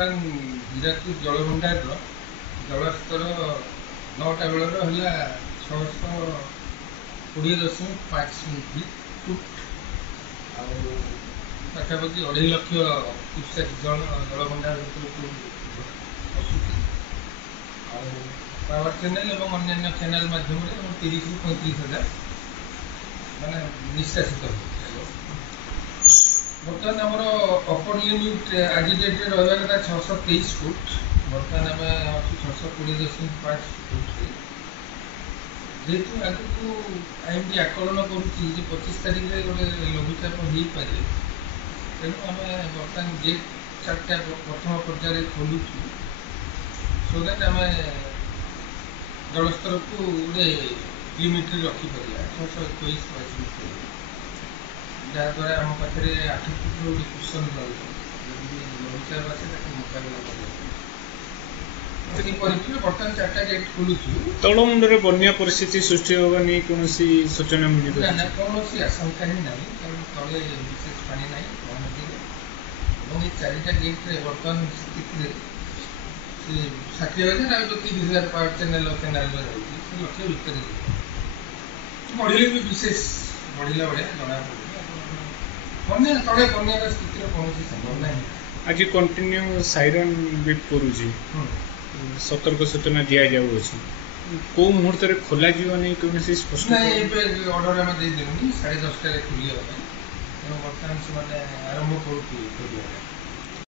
बर्तमान हीराकुद जलभंडार जलस्तर 9टा बेलर है 620.5 फुट पाखापाखि 2.5 लाख क्यूसेक जल जलभंडार पावर चैनल और अन्य चैनल मध्यम 30 ରୁ 35 हजार माने निष्कासित हो बर्तमान आमर अपर लिमिट आज डेट रहा था 623 फुट बर्तमान आम 620.5 फुट जेहेतु आगे आईएमडी आकलन कर 25 तारीख में गोटे लघुचाप हो पारे तेणु आम बर्तमान गेट 4टा प्रथम पर्यायर खोलुचु सो दैट आम जलस्तर को गोटे लिमिट रखिपर 621 जहाँद्वारा आम पाखे 8 फुट गोटे कुशन रही लघुचाप आसे मुकाबला कर बर्तमान 4टा गेट खोलुचु तलमुंडे बन्या परिस्थिति सृष्टि होगा नहीं कौन सूचना मिली ना कौन आशंका ही ना कारण तले विशेष पानी ना महानदी और ये 4टा गेट बर्तमान स्थिति 60,000 और 30,000 पावर चैनल में रोचे लक्ष्य भितर बढ़े भी विशेष बढ़ला भाया जना पड़े तले बन्यार स्थित कौन संभावना है आज कंटिन्यू साइरन बीप करुची सतर्क सूचना दि जाऊँगी कौ मुहूर्त खोल नहीं कौन स्पष्ट अर्डर आम देदेलुनि 10:30 खोलिया बर्तमान से आरंभ करूँ